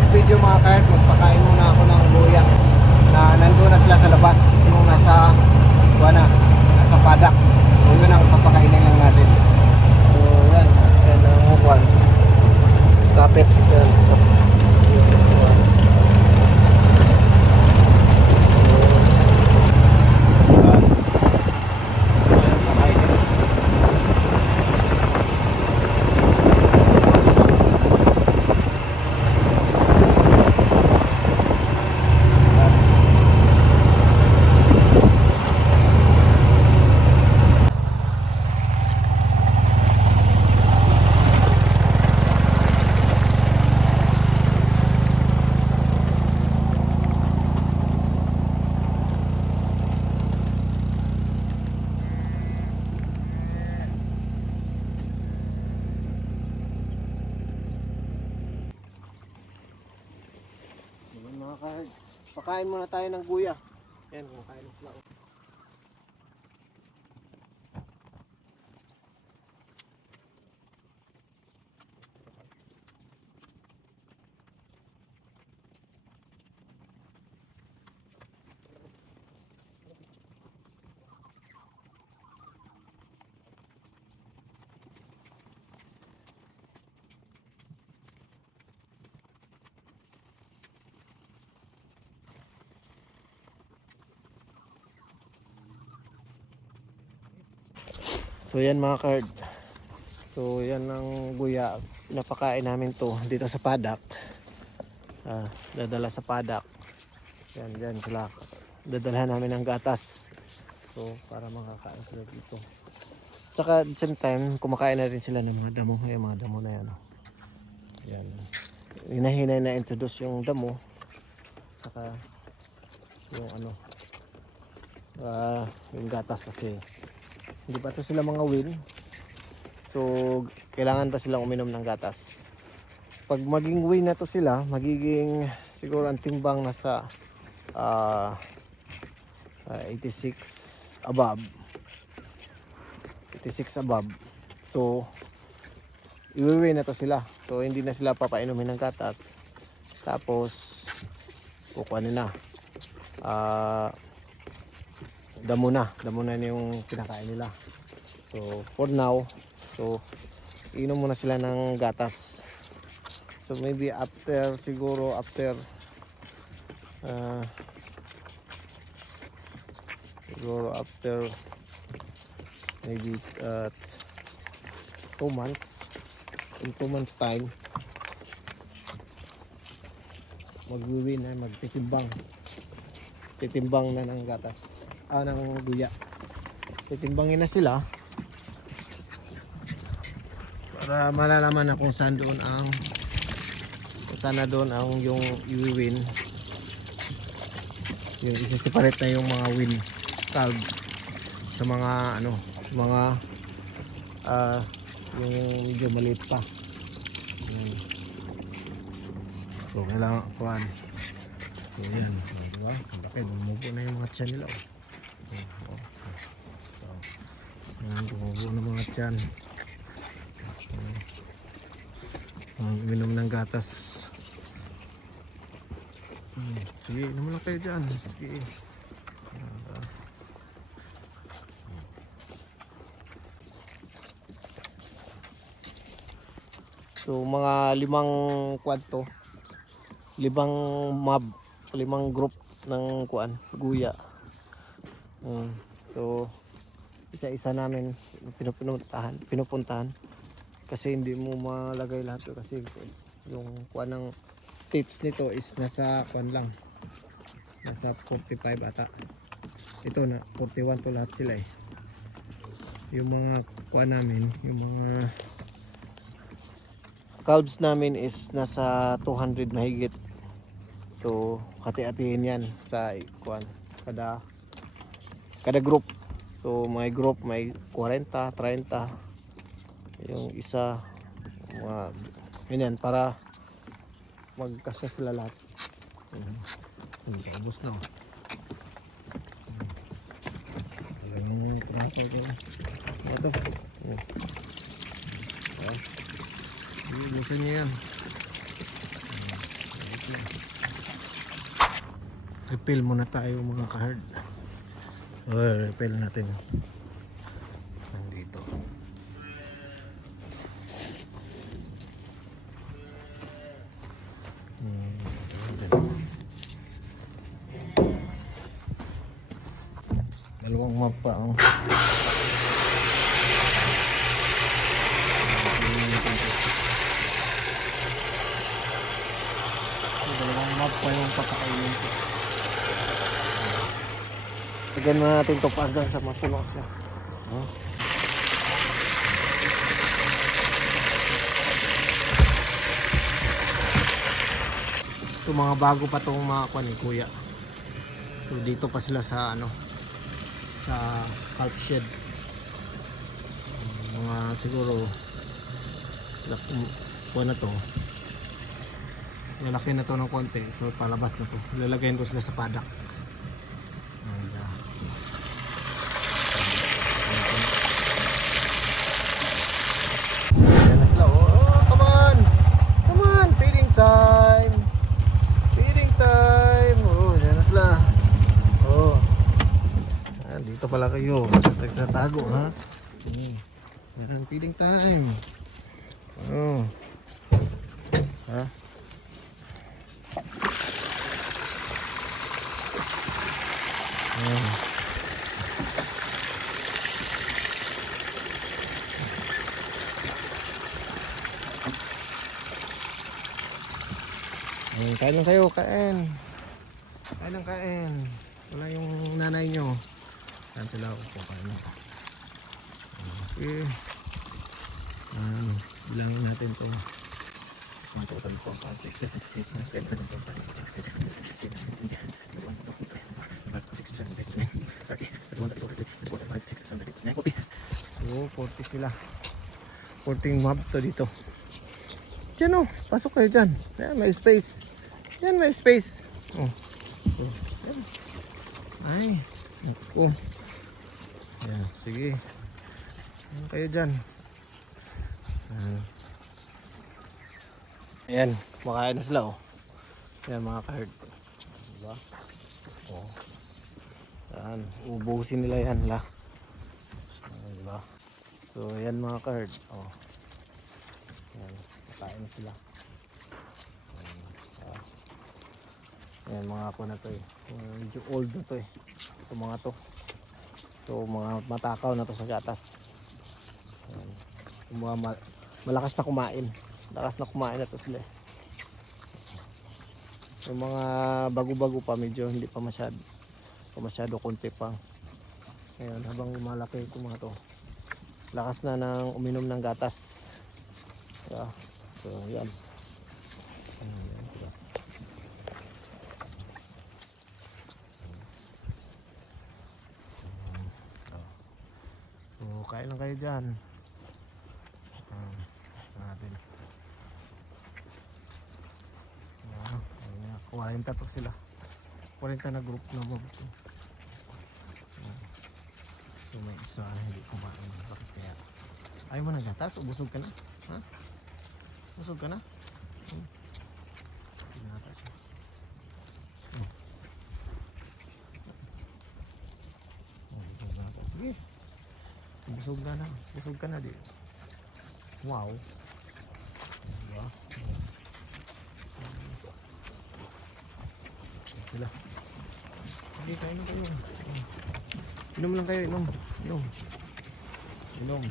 today's video mga kahit, magpakain muna ako ng luya na nandun na sila sa labas, yung nasa padak. So yun ang papakainin lang natin. So yan, yan ang upuan. Kapit. Yan. Pakain muna tayo ng guya. Yan, kumakain ng sila. So yan mga kard. So yan ang guya. Pinapakain namin to dito sa padak. Dadala sa padak. Yan sila. Dadalhan namin ng gatas. So para makakain sila dito. Tsaka at the same time, kumakain na rin sila ng mga damo. Yung mga damo na yan. Yan. Hinahinay na introduce yung damo. Tsaka yung yung gatas kasi hindi pa to sila mga win. So kailangan pa silang uminom ng gatas. Pag maging win na to sila, magiging siguro ang timbang nasa 86 above. 86 above. So iwi-win na to sila. So hindi na sila papainumin ng gatas. Tapos kukuha nila damo na yung kinakain nila. So for now, so inom muna sila ng gatas. So maybe siguro after maybe 2 months, in 2 months time magwiwin na, titimbang na ng gatas, ng guya. Titimbangin na sila para malalaman na kung saan doon yung iwiwin, yung isa-separate na yung mga win calv sa mga yung medyo maliit pa. So kailangan kuhan. So yan, diba? Laki, bumubo na yung mga tiyan nila. Yan, bumubo na mga tiyan. Uminom ng gatas. Sige, inom lang kayo dyan. Sige. So mga 5 kwadto, 5 group ng guya. So isa-isa namin pinupuntahan kasi hindi mo malagay lahat kasi yung ng teats nito is nasa lang, nasa 45 ata. Ito na 41 to lahat sila eh. Yung mga namin, yung mga calves namin is nasa 200 mahigit. So hati-hatiin yan sa kada group. So may group may 40, 30. Yung isa mga ganyan para magkasya sila lahat. Ubos na. Yung kumakain ko. Ito. Ubusin niya yan. Refill muna tayo mga ka-herd. Refill natin. Nandito. Dalawang map pa oh. Dalawang map pa yung papakainin ko. Lagyan na natin ito hanggang sa mapuno siya. Ito mga bago pa itong mga kwan ni kuya. Ito dito pa sila sa ano, sa pulp shed. Mga siguro kuha na to, lalaki na to ng konti, so palabas na to, lalagayin ko sila sa padak. Ayan na sila. Oh, come on, come on, feeding time, feeding time. Oh, ayan na sila. Oh, dito pala kayo nagtatago ha. Ayan, feeding time. Oh. Ha? Kain lang kayo, kain. Kain lang kain. Wala yung nanay nyo. Kain sila ako po, kain lang. Okay. Bilangin natin ito. 1, 2, 3, 4, 5, 6, 7, 8, 9, 10, 11, 12, 13, 14, 15, 16, 17, 18, 19, 20, 21, 22, 23, 24, 25, 26, 27, 28, 29, 40. Oo, 40 sila. 40 mob to dito. Diyan o, pasok kayo dyan. Ayan, may space. Yan, may space. Oh. Yan. Ay, naku. Ayan, sige. Ayan kayo dyan. Ayan, makain na sila oh. Ayan mga ka-herd. Diba? Oh. Ayan, ubusin nila yan la. Ayan, diba? So ayan mga ka-herd. Oh. Ayan, makain na sila. Ayan mga ako na to eh. Medyo old na to eh. Ito mga to. So mga matakaw na to sa gatas. Ayan. Mga malakas na kumain. Malakas na kumain na to sila eh. Yung mga bago-bago pa medyo hindi pa masyado konti pa. Ayan, habang malaki ito mga to. Lakas na ng uminom ng gatas. Yeah. So yan. Ayan, diba? So kain lang kayo dyan. Natin. 40 to sila. 40 na group na mob. So may isa hindi kumain. Bakit kaya? Ayaw mo ng gatas? O busog ka na? Ha? Busog ka na? Hindi na ata siya. Sige. Busog ka na. Busog ka na di. Wow. Diba? Sila. Sige, kain na kayo. Inom lang kayo, inom. Inom.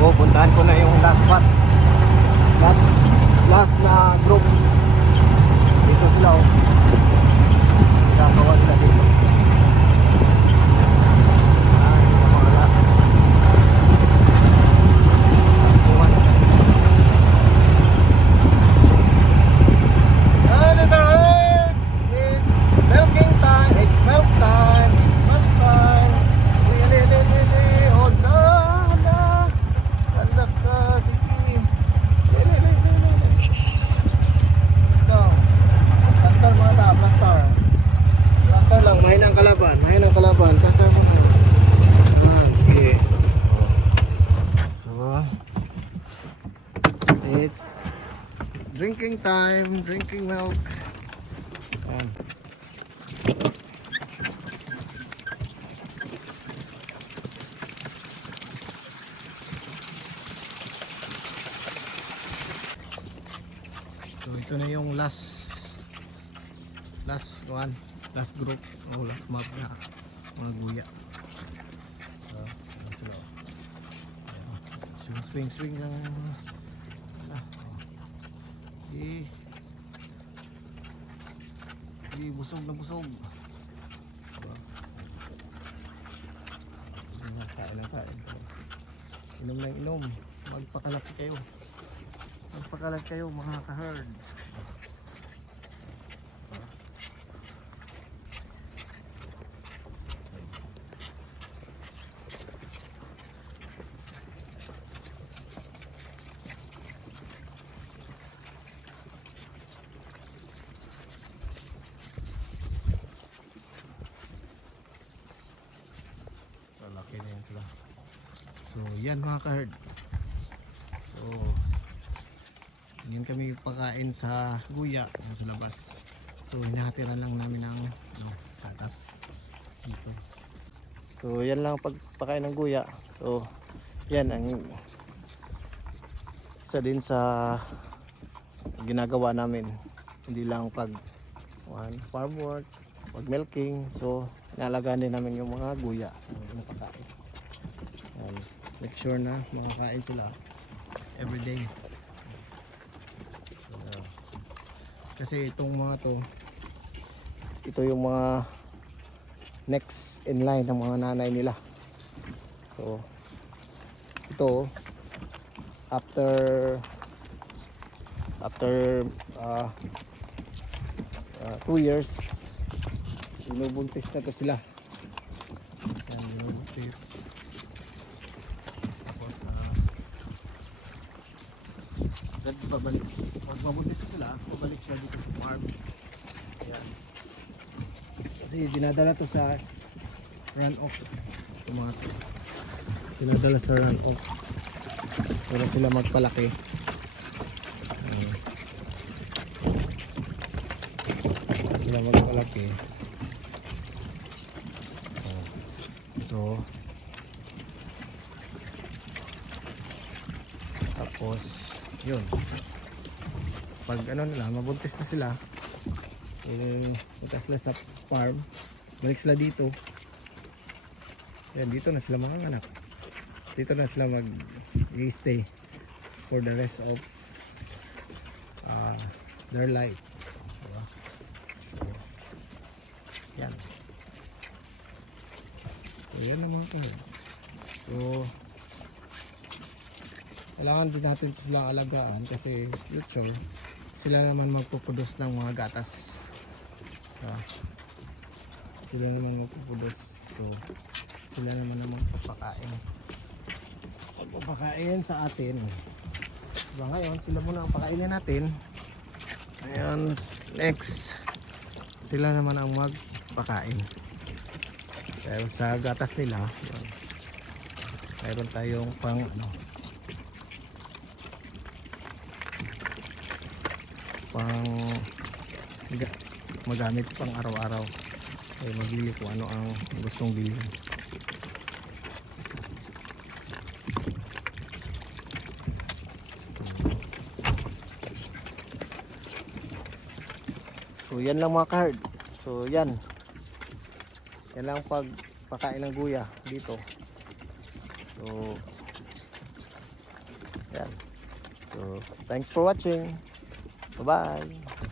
Oh, puntahan ko na yung last batch. Last na group. Dito sila oh. Gagawa sila dito. Drinking time, drinking milk. Yan. So ito na yung last one, last group o last mob na mga guya. So, ayan sila. Ayan. Swing lang. Busog na busog. Kain na kain. Inom na inom. Magpakalaki kayo. Magpakalaki kayo mga ka-herd. Malaki na yan sila. So yan mga ka-herd. So yan kami pakain sa guya sa labas. So hinahatiran lang namin ng katas dito. So yan lang pagpakain ng guya. So yan ang isa din sa ginagawa namin. Hindi lang pag farm work, pag milking. So inalagaan din namin yung mga guya na pagkain. Make sure na makakain sila everyday. Kasi itong mga to, ito yung mga next in line ng mga nanay nila. So ito after 2 years binubuntis na to sila. Yan, binubuntis. Tapos babalik. Pag mabuntis na sila, babalik sila dito sa farm. Ayan. Kasi dinadala to sa run-off. Tomato. Dinadala sa run-off para sila magpalaki. Para sila magpalaki. So tapos yun, pag nila, mabuntis na sila, punta sila sa farm, balik sila dito. Yan, dito na sila manganganak, dito na sila mag-stay for the rest of their life, diba? So yan, naman ito. So kailangan din natin silang alagaan kasi future sila naman magpuproduce ng mga gatas. Sila naman magpuproduce. So sila naman ang magpapakain sa atin. Diba ngayon sila muna ang pakainin natin. Ngayon next sila naman ang magpakain. Dahil sa gatas nila yun, mayroon tayong pang magamit pang araw-araw. Ay magbili kung ano ang gustong bilhin. So yan lang mga ka-herd. So yan lang pagpakain ng guya dito. So yan. So thanks for watching. Bye bye.